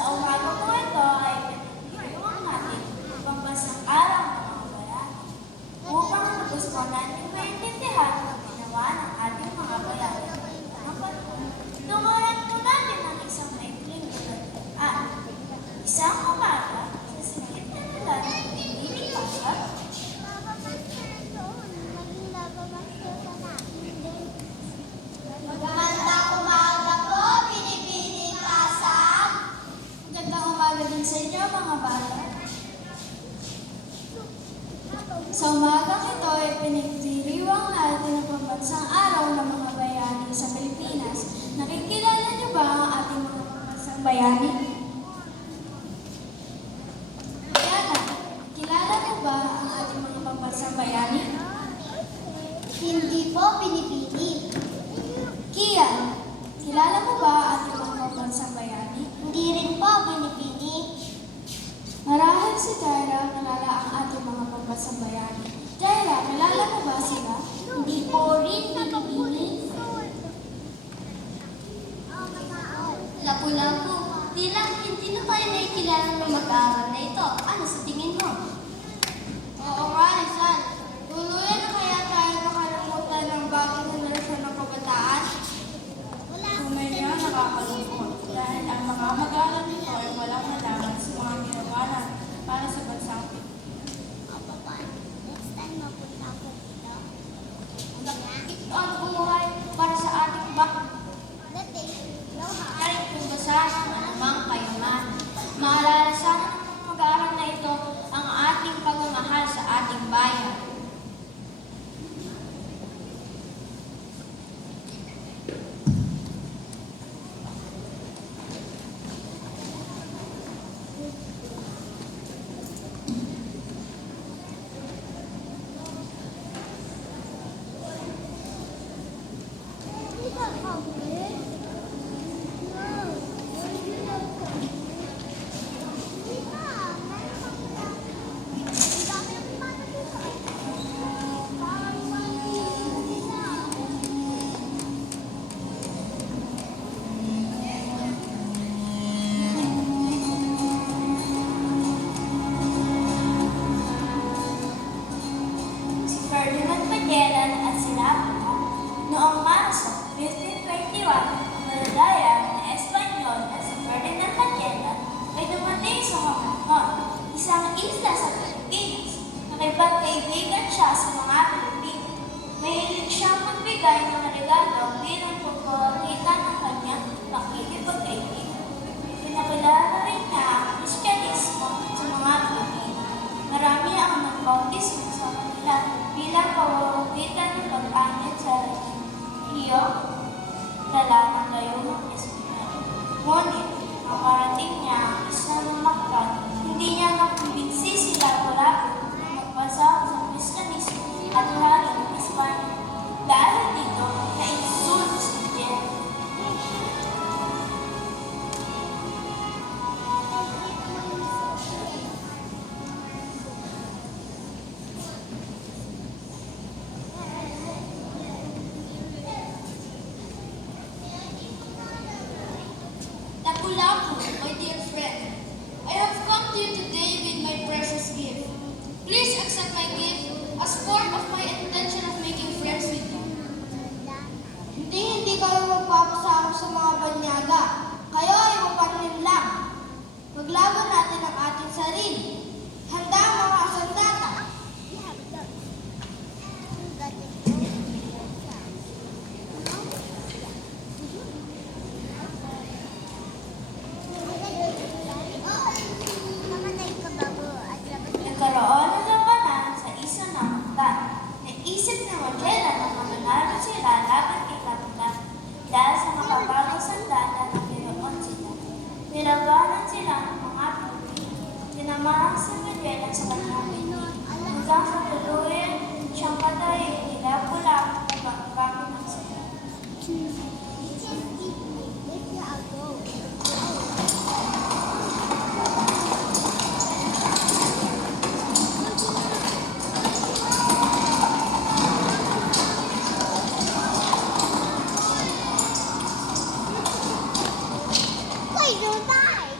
Sa umaga po ito ay pinagdiriwang natin ang pambansang araw ng mga bayani upang lubos po natin maintindihan ang ginawa ng ating mga bayani ng panahon. Tunguhan po natin ang isang maikling at isang umaga sa sikip na ulan ng piniling pasok. Magandang umaga po, Pinipining Pasang. Magandang umaga din sa inyo mga bata. Sa umagang ito ay pinagdiriwang natin ang pambansang araw ng mga bayani sa Pilipinas. Nakikilala niyo ba ang ating mga pambansang bayani? Diana, kilala niyo ba ang ating mga pambansang bayani? Hindi po, Pinipini. Kian, kilala mo ba ang ating mga pambansang bayani? Hindi rin po, Pinipini. Marahil si Jaira kilala ang ating mga pambansang bayani. Jaira, kilala mo ba sila? Hindi po rin, Pinipini. Lapu-lapu, hindi na tayo nakikilala ng mag-aaral na ito. Ano sa tingin mo? Oo nga, Rizal. Tuluyan na kaya tayo nakalimutan ng bagong henerasyon ng kabataan? Tunay niya nakakalungkot dahil ang mga mag-aaral nito ay walang nalaman sa mga ginawa natin para sa bansang Next time mapunta ako dito. Ito ang buhay para sa ating baka. Maaaring pumbasahan ang anumang kayamanan. Maalala sana ng mga mag-aaral na ito ang ating pagmamahal sa ating bayan. Si Ferdinand Magellan at sinabi mo, noong Marso 1521, ang malalayan na Espanyol na si Ferdinand Magellan ay dumating sa Comonfort, isang isla sa Pilipinas. Nakipagkaibigan siya sa mga Pilipino. Mahilig siyang magbigay ng regalo bilang pagpapakita ng kanyang pakikipagkaibigan. Pinakilala rin niya ang Kristyanismo sa mga Pilipino. Marami ang nagbautismo sa kanila bilang pamamagitan ng pag-anit sa Rio dala ng gayumang Espanyol. Ngunit, nang marating niya ang isang maktan, hindi niya nakumbinsi sila Lapu-Lapu na magbasa sa Kristyanismo at lahari ng Espanya. Dahil dito, na-insulto si Magellan. Lapu-Lapu, my dear friend, I have come to you today with my precious gift. Please accept my gift as part of my intention of making friends with you. Hindi kayo magpapasama sa mga banyaga. Kayo ay mapanin lang. Maglaban natin ang ating sarili. Handa ang mga sandata. Nagkaroon ng labanan sa isa ng hagdan. Naisip na Magellan na mananalo sila laban kay Kapitan dahil sa makabagong sandata na mayroon sila. Nilabanan sila ng mga Pilipino. Tinamahan si Magellan sa kanyang pinig. Hanggang sa tuluyan siyang patayin ni Lapu-Lapu na pagkakapit ng sila. Wait, don't die!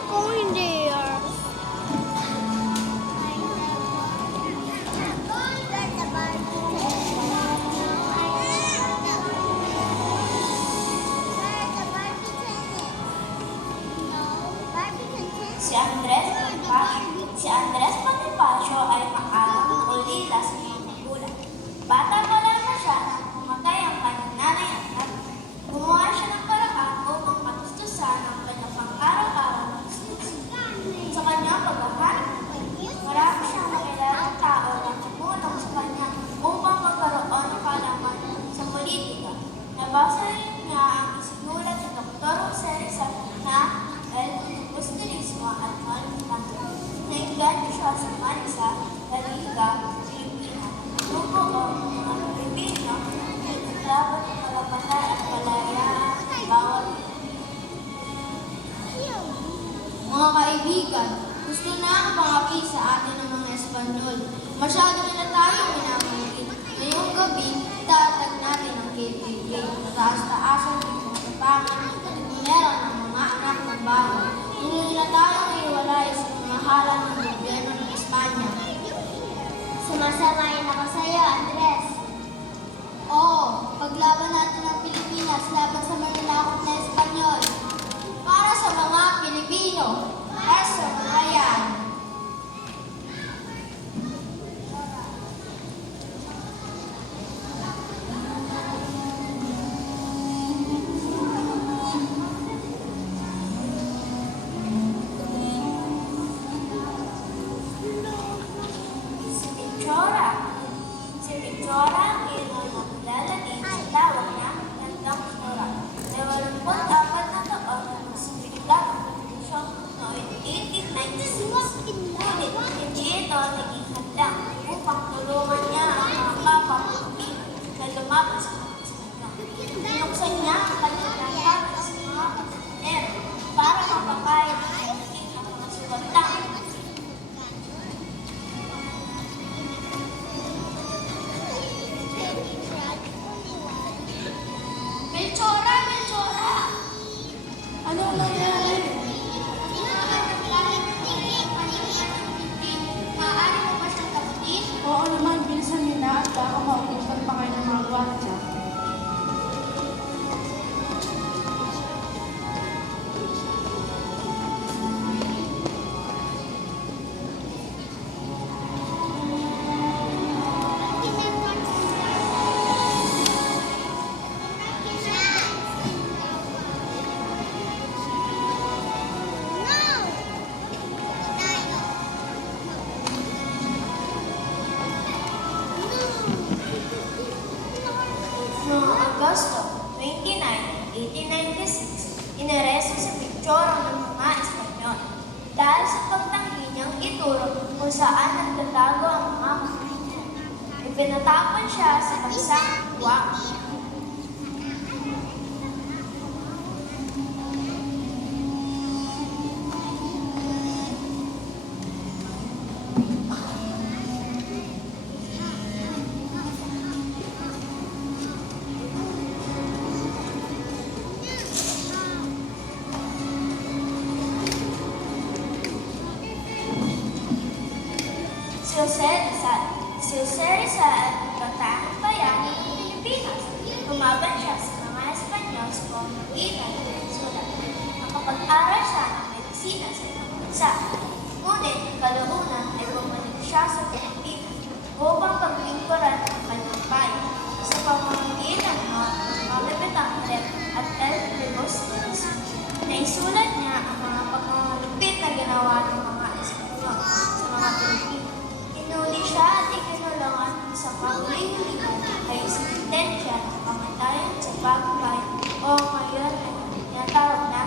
not going there. Si Andres Bonifacio ay maagang ulila sa mga magulang. Bata pa lamang siya nang pumatay ang kanyang nanay at tatay. Gumawa siya ng paraan upang matustusan ang kanyang pang-araw-araw na gustusin. Sa kanyang paghahanap, marami siyang makilalang tao na tumulong sa kanya upang magkaroon ng kaalaman sa politika. Nabasa rin niya ang isinulat ni Dr. Jose Rizal na El Gustilismo at Malmanto. Nainganyo siya sa Manisa, Laliga, Pilipinas. Grupo o mga Pilipino, naglaban ng kalapatan at kalayaan bawat Mga kaibigan, gusto na ang pangapi sa atin ng mga Espanyol. Masyado na tayong minamaliit. Ngayong gabi, itatag natin ang KPJ. Mataas-taasan ng pagkapangan at itinera ng mga anak ng bahay. Hindi na tayong iwalay sa pamahala ng gobyerno ng Espanya. Sumasamayin ako sa iyo, Andres. Oo, paglaban natin ang Pilipinas laban sa mananakot na Espanyol. Para sa mga Pilipino, para sa mga yan. Si Victoria ang nakilala din sa tawag na Tandang Flora. Na 84 na taon na sumigla ang konstitusyon noong 1896. Ngunit hindi ito naging hadlang upang tulungan niya ang mga kapwa Pilipino na lumaban sa mga Espanyol. Binuksan niya ang kanyang lahat sa mga pasinero para mapakain ang mga suwatang Melchora! Melchora! Anong nangyari? Maaari mo ba siyang takutin? Oo naman, bilisan niyo na at baka mautusan pa kayo ng mga gwardiya. Noong Agosto 29, 1896, inaresto si Victoria ng mga Espanyol dahil sa pagtanggi niyang ituro kung saan nagtatago ang mga Pilipino. Ipinatapon siya sa bansang Guam. Si Jose Rizal, Batanang Bayan ng Pilipinas. Lumaban siya sa mga Espanyol sa pamamagitan ng Venezuela. Nakapag-aral siya ng medisina sa ibang bansa. Ngunit, kalaunan ay bumalik siya sa Pilipinas upang paglingkuran ang kanyang bayan sa pamamagitan ng Mamipitang Rep at El Rebostis. Naisulat niya ang mga pagmamalupit na ginawa ng mga Espanyol sa mga Pilipino. Inuli siya at ikinulungan sa paghuling-hulingan ay sentensya ng kamatayan sa bagong bayan o ngayon ay tinatawag na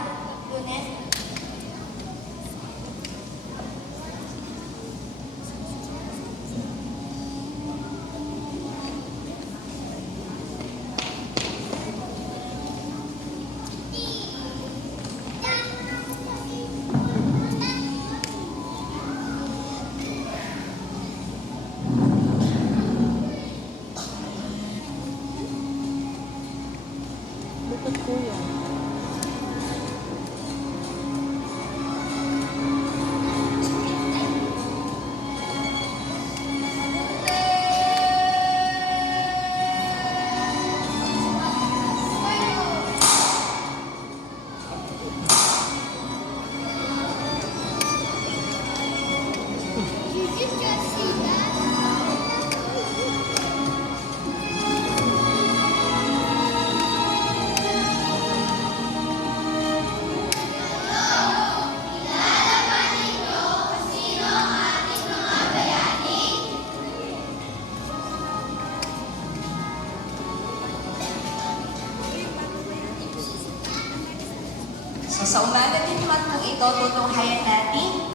Lunes. So sa umaga din naman kung ito, tutunghayan natin